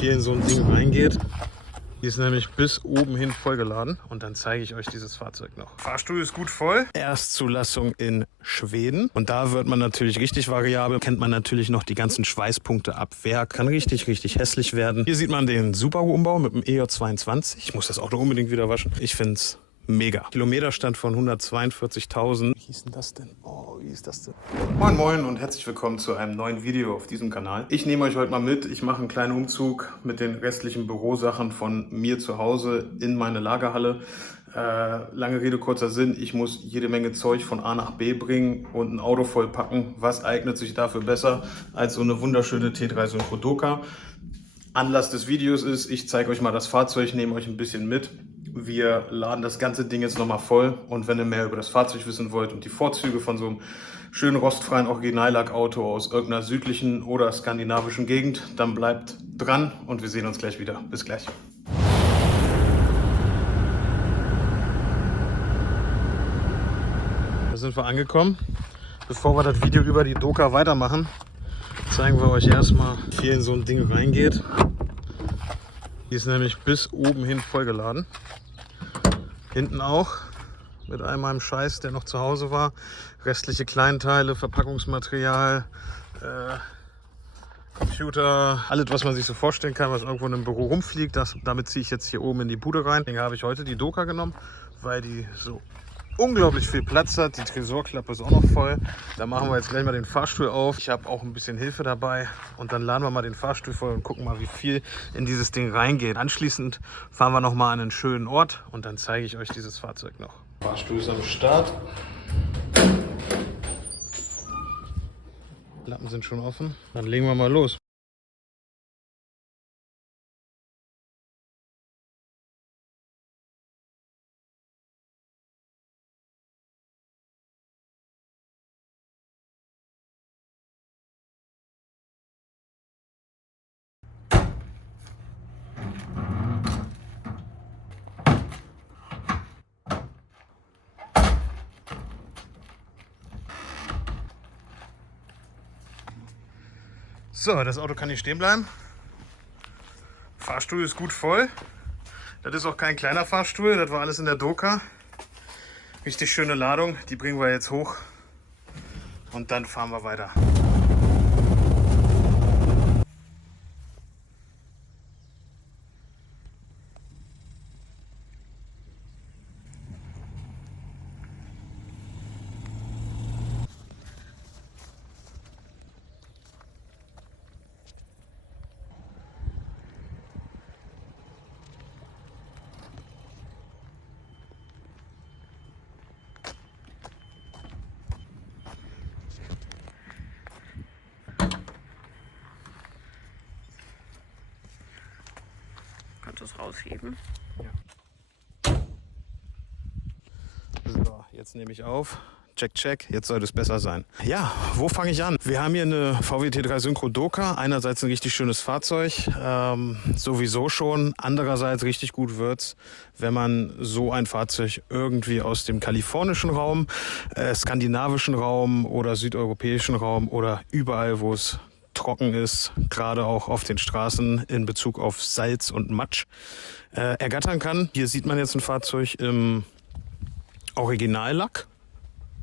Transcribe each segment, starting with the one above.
hier in so ein Ding reingeht. Die ist nämlich bis oben hin vollgeladen und dann zeige ich euch dieses Fahrzeug noch. Fahrstuhl ist gut voll. Erstzulassung in Schweden und da wird man natürlich richtig variabel. Kennt man natürlich noch die ganzen Schweißpunkte ab Werk. Kann richtig hässlich werden. Hier sieht man den Subaru-Umbau mit dem EJ22. Ich muss das Auto unbedingt wieder waschen. Ich finde es mega. Kilometerstand von 142.000. Wie hieß denn das denn? Oh, wie ist das denn? Moin Moin und herzlich willkommen zu einem neuen Video auf diesem Kanal. Ich nehme euch heute mal mit. Ich mache einen kleinen Umzug mit den restlichen Bürosachen von mir zu Hause in meine Lagerhalle. Lange Rede, kurzer Sinn. Ich muss jede Menge Zeug von A nach B bringen und ein Auto voll packen. Was eignet sich dafür besser als so eine wunderschöne T3 Synchro Doka? Anlass des Videos ist, ich zeige euch mal das Fahrzeug, nehme euch ein bisschen mit. Wir laden das ganze Ding jetzt nochmal voll und wenn ihr mehr über das Fahrzeug wissen wollt und die Vorzüge von so einem schönen rostfreien Originallackauto aus irgendeiner südlichen oder skandinavischen Gegend, dann bleibt dran und wir sehen uns gleich wieder. Bis gleich. Da sind wir angekommen. Bevor wir das Video über die Doka weitermachen, zeigen wir euch erstmal, wie hier in so ein Ding reingeht. Die ist nämlich bis oben hin vollgeladen. Hinten auch mit all meinem Scheiß, der noch zu Hause war. Restliche Kleinteile, Verpackungsmaterial, Computer, alles was man sich so vorstellen kann, was irgendwo in einem Büro rumfliegt. Damit ziehe ich jetzt hier oben in die Bude rein. Deswegen habe ich heute die Doka genommen, weil die so unglaublich viel Platz hat. Die Tresorklappe ist auch noch voll. Da machen wir jetzt gleich mal den Fahrstuhl auf. Ich habe auch ein bisschen Hilfe dabei und dann laden wir mal den Fahrstuhl voll und gucken mal, wie viel in dieses Ding reingeht. Anschließend fahren wir noch mal an einen schönen Ort und dann zeige ich euch dieses Fahrzeug noch. Fahrstuhl ist am Start. Lappen sind schon offen. Dann legen wir mal los. So, das Auto kann hier stehen bleiben. Fahrstuhl ist gut voll. Das ist auch kein kleiner Fahrstuhl, das war alles in der Doka. Richtig schöne Ladung, die bringen wir jetzt hoch und dann fahren wir weiter. Kannst du es rausheben? So, jetzt nehme ich auf. Check, jetzt sollte es besser sein. Ja, wo fange ich an? Wir haben hier eine VW T3 Synchro Doka. Einerseits ein richtig schönes Fahrzeug, sowieso schon. Andererseits richtig gut wird's, wenn man so ein Fahrzeug irgendwie aus dem kalifornischen Raum, skandinavischen Raum oder südeuropäischen Raum oder überall, wo es trocken ist, gerade auch auf den Straßen in Bezug auf Salz und Matsch, ergattern kann. Hier sieht man jetzt ein Fahrzeug im Originallack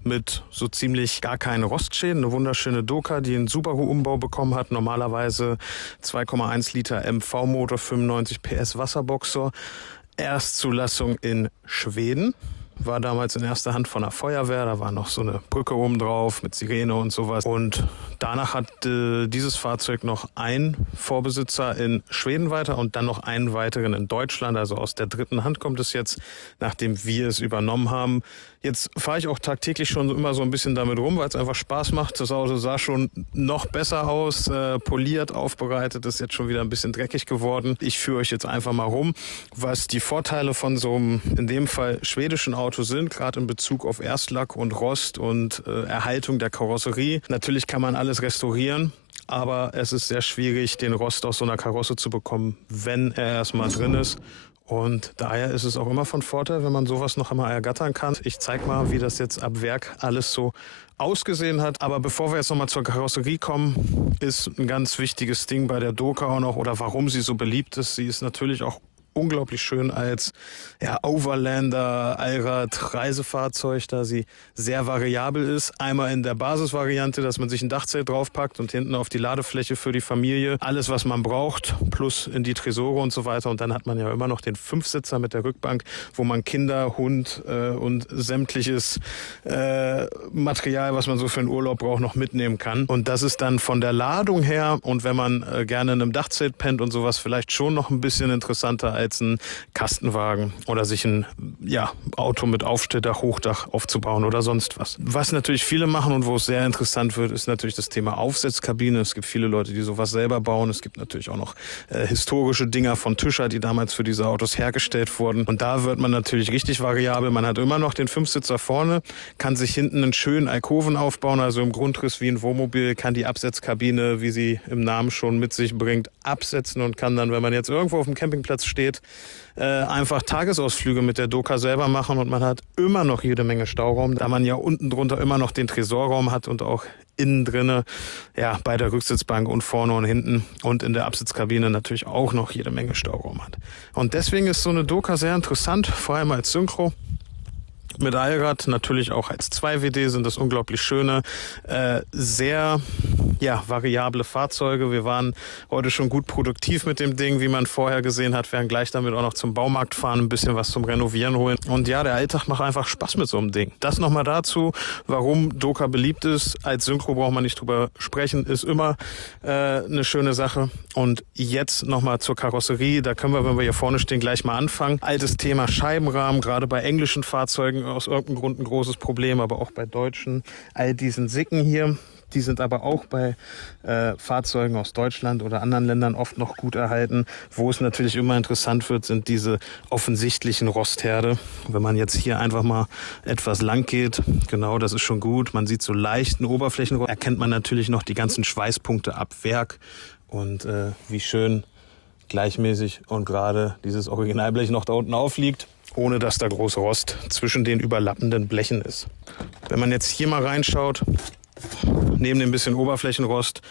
mit so ziemlich gar keinen Rostschäden. Eine wunderschöne Doka, die einen Subaru-Umbau bekommen hat. Normalerweise 2,1 Liter MV-Motor, 95 PS Wasserboxer. Erstzulassung in Schweden. War damals in erster Hand von der Feuerwehr. Da war noch so eine Brücke oben drauf mit Sirene und sowas. Und danach hat dieses Fahrzeug noch ein Vorbesitzer in Schweden weiter und dann noch einen weiteren in Deutschland. Also aus der dritten Hand kommt es jetzt, nachdem wir es übernommen haben. Jetzt fahre ich auch tagtäglich schon immer so ein bisschen damit rum, weil es einfach Spaß macht. Das Auto sah schon noch besser aus, poliert, aufbereitet, ist jetzt schon wieder ein bisschen dreckig geworden. Ich führe euch jetzt einfach mal rum, was die Vorteile von so einem, in dem Fall schwedischen Auto sind, gerade in Bezug auf Erstlack und Rost und Erhaltung der Karosserie. Natürlich kann man alles restaurieren, aber es ist sehr schwierig, den Rost aus so einer Karosse zu bekommen, wenn er erstmal drin ist. Und daher ist es auch immer von Vorteil, wenn man sowas noch einmal ergattern kann. Ich zeige mal, wie das jetzt ab Werk alles so ausgesehen hat. Aber bevor wir jetzt nochmal zur Karosserie kommen, ist ein ganz wichtiges Ding bei der Doka auch noch, oder warum sie so beliebt ist. Sie ist natürlich auch unglaublich schön als Overlander, Allrad, Reisefahrzeug, da sie sehr variabel ist. Einmal in der Basisvariante, dass man sich ein Dachzelt draufpackt und hinten auf die Ladefläche für die Familie alles, was man braucht, plus in die Tresore und so weiter. Und dann hat man ja immer noch den Fünfsitzer mit der Rückbank, wo man Kinder, Hund und sämtliches Material, was man so für einen Urlaub braucht, noch mitnehmen kann. Und das ist dann von der Ladung her, und wenn man gerne in einem Dachzelt pennt und sowas, vielleicht schon noch ein bisschen interessanter als ein Kastenwagen oder sich ein Auto mit Aufstelldach, Hochdach aufzubauen oder sonst was. Was natürlich viele machen und wo es sehr interessant wird, ist natürlich das Thema Aufsetzkabine. Es gibt viele Leute, die sowas selber bauen. Es gibt natürlich auch noch historische Dinger von Tischer, die damals für diese Autos hergestellt wurden. Und da wird man natürlich richtig variabel. Man hat immer noch den Fünfsitzer vorne, kann sich hinten einen schönen Alkoven aufbauen, also im Grundriss wie ein Wohnmobil, kann die Absetzkabine, wie sie im Namen schon mit sich bringt, absetzen und kann dann, wenn man jetzt irgendwo auf dem Campingplatz steht, einfach Tagesausflüge mit der Doka selber machen, und man hat immer noch jede Menge Stauraum, da man ja unten drunter immer noch den Tresorraum hat und auch innen drinne, bei der Rücksitzbank und vorne und hinten und in der Absitzkabine natürlich auch noch jede Menge Stauraum hat. Und deswegen ist so eine Doka sehr interessant, vor allem als Synchro. Mit Allrad, natürlich auch als 2WD sind das unglaublich schöne, sehr variable Fahrzeuge. Wir waren heute schon gut produktiv mit dem Ding, wie man vorher gesehen hat, werden gleich damit auch noch zum Baumarkt fahren, ein bisschen was zum Renovieren holen. Und ja, der Alltag macht einfach Spaß mit so einem Ding. Das nochmal dazu, warum Doka beliebt ist. Als Synchro braucht man nicht drüber sprechen, ist immer eine schöne Sache. Und jetzt nochmal zur Karosserie. Da können wir, wenn wir hier vorne stehen, gleich mal anfangen. Altes Thema Scheibenrahmen, gerade bei englischen Fahrzeugen aus irgendeinem Grund ein großes Problem, aber auch bei deutschen. All diesen Sicken hier, die sind aber auch bei Fahrzeugen aus Deutschland oder anderen Ländern oft noch gut erhalten. Wo es natürlich immer interessant wird, sind diese offensichtlichen Rostherde. Wenn man jetzt hier einfach mal etwas lang geht, genau, das ist schon gut. Man sieht so leichten Oberflächenrost, erkennt man natürlich noch die ganzen Schweißpunkte ab Werk und wie schön gleichmäßig und gerade dieses Originalblech noch da unten aufliegt, ohne dass da große Rost zwischen den überlappenden Blechen ist. Wenn man jetzt hier mal reinschaut, neben dem bisschen Oberflächenrost,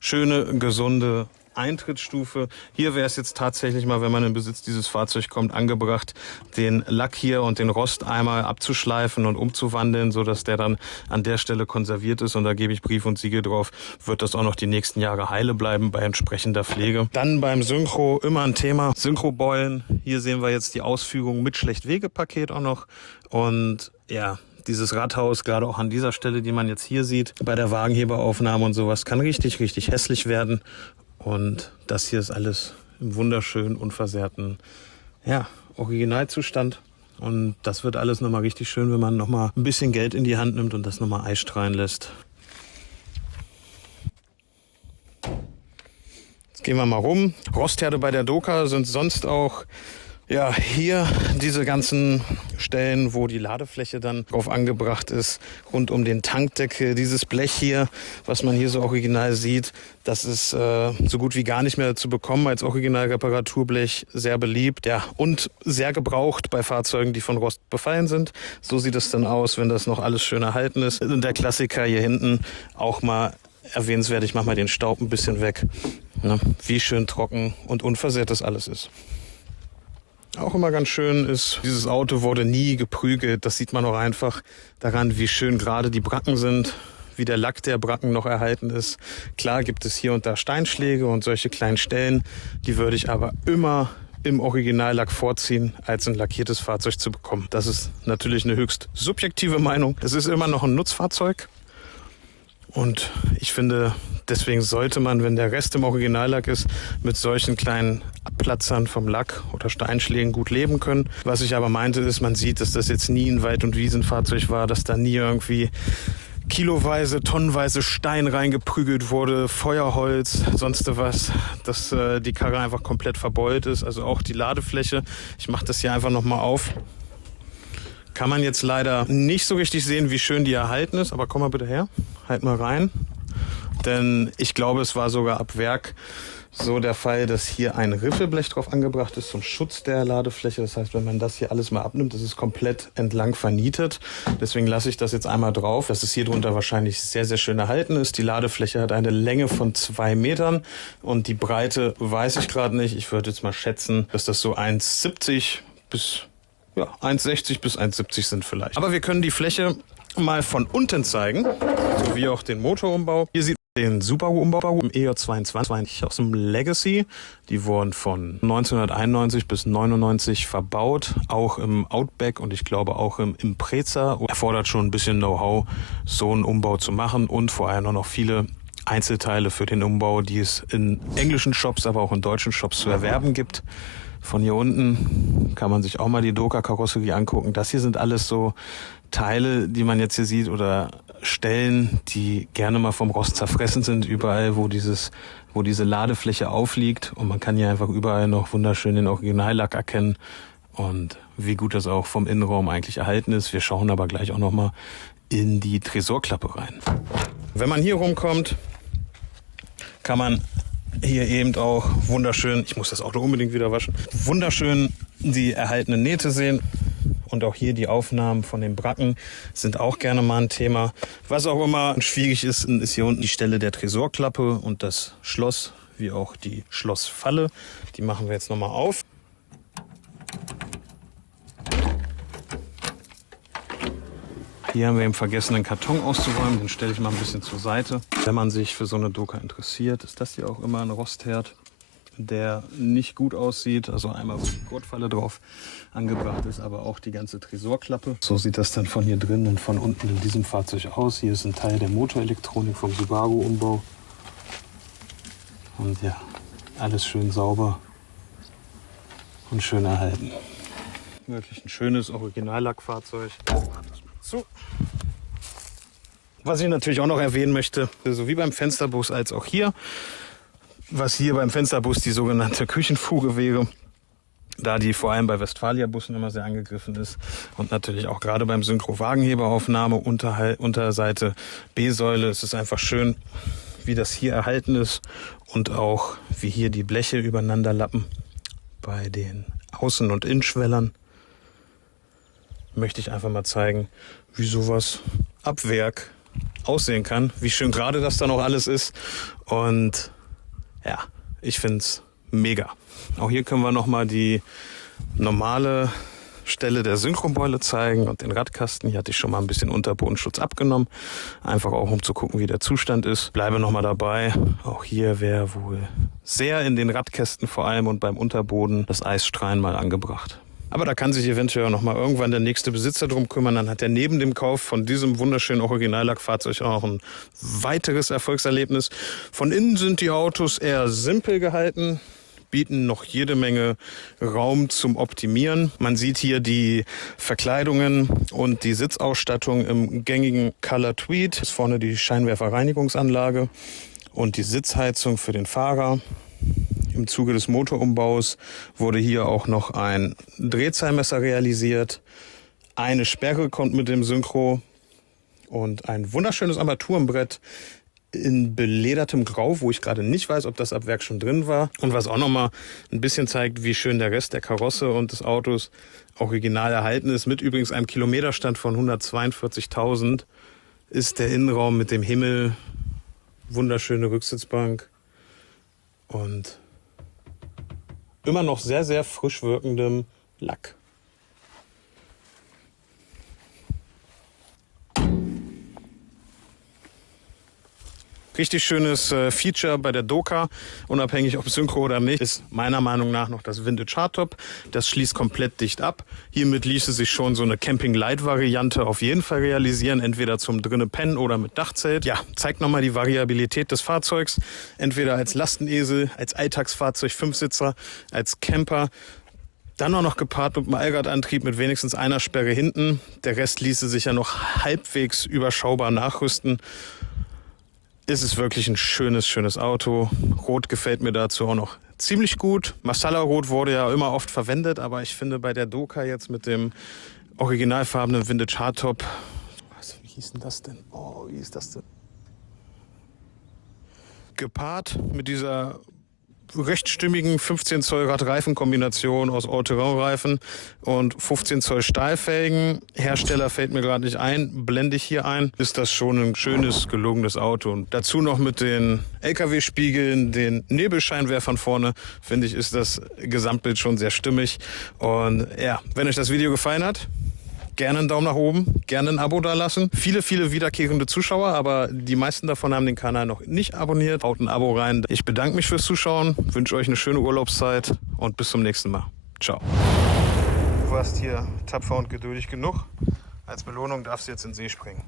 schöne, gesunde Eintrittsstufe. Hier wäre es jetzt tatsächlich mal, wenn man in Besitz dieses Fahrzeugs kommt, angebracht, den Lack hier und den Rost einmal abzuschleifen und umzuwandeln, sodass der dann an der Stelle konserviert ist. Und da gebe ich Brief und Siegel drauf, wird das auch noch die nächsten Jahre heile bleiben bei entsprechender Pflege. Dann beim Synchro immer ein Thema, Synchrobeulen. Hier sehen wir jetzt die Ausführung mit Schlechtwegepaket auch noch. Und ja, dieses Radhaus, gerade auch an dieser Stelle, die man jetzt hier sieht, bei der Wagenheberaufnahme und sowas, kann richtig, richtig hässlich werden. Und das hier ist alles im wunderschönen, unversehrten Originalzustand. Und das wird alles nochmal richtig schön, wenn man nochmal ein bisschen Geld in die Hand nimmt und das nochmal einstrahlen lässt. Jetzt gehen wir mal rum. Rostherde bei der Doka sind sonst auch hier diese ganzen Stellen, wo die Ladefläche dann drauf angebracht ist, rund um den Tankdeckel. Dieses Blech hier, was man hier so original sieht, das ist so gut wie gar nicht mehr zu bekommen als Originalreparaturblech, sehr beliebt, und sehr gebraucht bei Fahrzeugen, die von Rost befallen sind. So sieht es dann aus, wenn das noch alles schön erhalten ist. Und der Klassiker hier hinten auch mal erwähnenswert, ich mache mal den Staub ein bisschen weg, wie schön trocken und unversehrt das alles ist. Auch immer ganz schön ist, dieses Auto wurde nie geprügelt. Das sieht man auch einfach daran, wie schön gerade die Bracken sind, wie der Lack der Bracken noch erhalten ist. Klar gibt es hier und da Steinschläge und solche kleinen Stellen, die würde ich aber immer im Originallack vorziehen, als ein lackiertes Fahrzeug zu bekommen. Das ist natürlich eine höchst subjektive Meinung. Es ist immer noch ein Nutzfahrzeug und ich finde, deswegen sollte man, wenn der Rest im Originallack ist, mit solchen kleinen Abplatzern vom Lack oder Steinschlägen gut leben können. Was ich aber meinte, ist, man sieht, dass das jetzt nie ein Wald- und Wiesenfahrzeug war, dass da nie irgendwie kiloweise, tonnenweise Stein reingeprügelt wurde, Feuerholz, sonst was, dass die Karre einfach komplett verbeult ist. Also auch die Ladefläche. Ich mache das hier einfach nochmal auf. Kann man jetzt leider nicht so richtig sehen, wie schön die erhalten ist, aber komm mal bitte her, halt mal rein. Denn ich glaube, es war sogar ab Werk so der Fall, dass hier ein Riffelblech drauf angebracht ist zum Schutz der Ladefläche. Das heißt, wenn man das hier alles mal abnimmt, ist es komplett entlang vernietet. Deswegen lasse ich das jetzt einmal drauf, dass es hier drunter wahrscheinlich sehr, sehr schön erhalten ist. Die Ladefläche hat eine Länge von 2 Metern und die Breite weiß ich gerade nicht. Ich würde jetzt mal schätzen, dass das so 1,70 bis 1,60 bis 1,70 sind vielleicht. Aber wir können die Fläche mal von unten zeigen, sowie auch den Motorumbau. Hier sieht man den Subaru-Umbau im EJ22 aus dem Legacy. Die wurden von 1991 bis 99 verbaut, auch im Outback und ich glaube auch im Impreza. Erfordert schon ein bisschen Know-how, so einen Umbau zu machen und vor allem auch noch viele Einzelteile für den Umbau, die es in englischen Shops, aber auch in deutschen Shops zu erwerben gibt. Von hier unten kann man sich auch mal die Doka-Karosserie angucken. Das hier sind alles so Teile, die man jetzt hier sieht oder Stellen, die gerne mal vom Rost zerfressen sind, überall, wo diese Ladefläche aufliegt. Und man kann hier einfach überall noch wunderschön den Originallack erkennen und wie gut das auch vom Innenraum eigentlich erhalten ist. Wir schauen aber gleich auch noch mal in die Tresorklappe rein. Wenn man hier rumkommt, kann man hier eben auch wunderschön, ich muss das Auto unbedingt wieder waschen, wunderschön die erhaltenen Nähte sehen. Und auch hier die Aufnahmen von den Bracken sind auch gerne mal ein Thema. Was auch immer schwierig ist, ist hier unten die Stelle der Tresorklappe und das Schloss, wie auch die Schlossfalle. Die machen wir jetzt nochmal auf. Hier haben wir eben vergessen, einen Karton auszuräumen. Den stelle ich mal ein bisschen zur Seite. Wenn man sich für so eine Doka interessiert, ist das hier auch immer ein Rostherd, der nicht gut aussieht. Also einmal, wo die Gurtfalle drauf angebracht ist, aber auch die ganze Tresorklappe. So sieht das dann von hier drin und von unten in diesem Fahrzeug aus. Hier ist ein Teil der Motorelektronik vom Subaru-Umbau. Und ja, alles schön sauber und schön erhalten. Wirklich ein schönes Originallackfahrzeug. So. Was ich natürlich auch noch erwähnen möchte, so wie beim Fensterbus als auch hier, was hier beim Fensterbus die sogenannte Küchenfuge wäre, da die vor allem bei Westfalia-Bussen immer sehr angegriffen ist und natürlich auch gerade beim Synchro-Wagenheberaufnahme Unterseite B-Säule ist es einfach schön, wie das hier erhalten ist und auch wie hier die Bleche übereinander lappen bei den Außen- und Innenschwellern. Möchte ich einfach mal zeigen, wie sowas ab Werk aussehen kann, wie schön gerade das dann auch alles ist und ja, ich finde es mega. Auch hier können wir nochmal die normale Stelle der Synchrobeule zeigen und den Radkasten. Hier hatte ich schon mal ein bisschen Unterbodenschutz abgenommen, einfach auch um zu gucken, wie der Zustand ist. Bleibe nochmal dabei. Auch hier wäre wohl sehr in den Radkästen vor allem und beim Unterboden das Eisstrahlen mal angebracht. Aber da kann sich eventuell noch mal irgendwann der nächste Besitzer drum kümmern. Dann hat er neben dem Kauf von diesem wunderschönen Originallackfahrzeug auch noch ein weiteres Erfolgserlebnis. Von innen sind die Autos eher simpel gehalten, bieten noch jede Menge Raum zum Optimieren. Man sieht hier die Verkleidungen und die Sitzausstattung im gängigen Color Tweed. Hier ist vorne die Scheinwerferreinigungsanlage und die Sitzheizung für den Fahrer. Im Zuge des Motorumbaus wurde hier auch noch ein Drehzahlmesser realisiert. Eine Sperre kommt mit dem Synchro und ein wunderschönes Armaturenbrett in beledertem Grau, wo ich gerade nicht weiß, ob das ab Werk schon drin war. Und was auch nochmal ein bisschen zeigt, wie schön der Rest der Karosse und des Autos original erhalten ist. Mit übrigens einem Kilometerstand von 142.000 ist der Innenraum mit dem Himmel, wunderschöne Rücksitzbank und immer noch sehr, sehr frisch wirkendem Lack. Richtig schönes Feature bei der Doka, unabhängig ob Synchro oder nicht, ist meiner Meinung nach noch das Vintage Hardtop. Das schließt komplett dicht ab. Hiermit ließe sich schon so eine Camping-Light-Variante auf jeden Fall realisieren, entweder zum drinnen Pennen oder mit Dachzelt. Ja, zeigt nochmal die Variabilität des Fahrzeugs, entweder als Lastenesel, als Alltagsfahrzeug, Fünfsitzer, als Camper. Dann auch noch gepaart mit einem Allradantrieb mit wenigstens einer Sperre hinten. Der Rest ließe sich ja noch halbwegs überschaubar nachrüsten. Es ist wirklich ein schönes, schönes Auto. Rot gefällt mir dazu auch noch ziemlich gut. Masala-Rot wurde ja immer oft verwendet, aber ich finde bei der Doka jetzt mit dem originalfarbenen Vintage Hardtop, wie hieß denn das denn? Oh, wie ist das denn? Gepaart mit dieser recht stimmigen 15 Zoll Radreifenkombination aus All-Terrain-Reifen und 15 Zoll Stahlfelgen. Hersteller fällt mir gerade nicht ein, blende ich hier ein. Ist das schon ein schönes, gelungenes Auto. Und dazu noch mit den LKW-Spiegeln, den Nebelscheinwerfern vorne, finde ich, ist das Gesamtbild schon sehr stimmig. Und ja, wenn euch das Video gefallen hat, gerne einen Daumen nach oben, gerne ein Abo da lassen. Viele wiederkehrende Zuschauer, aber die meisten davon haben den Kanal noch nicht abonniert. Haut ein Abo rein. Ich bedanke mich fürs Zuschauen, wünsche euch eine schöne Urlaubszeit und bis zum nächsten Mal. Ciao. Du warst hier tapfer und geduldig genug. Als Belohnung darfst du jetzt in den See springen.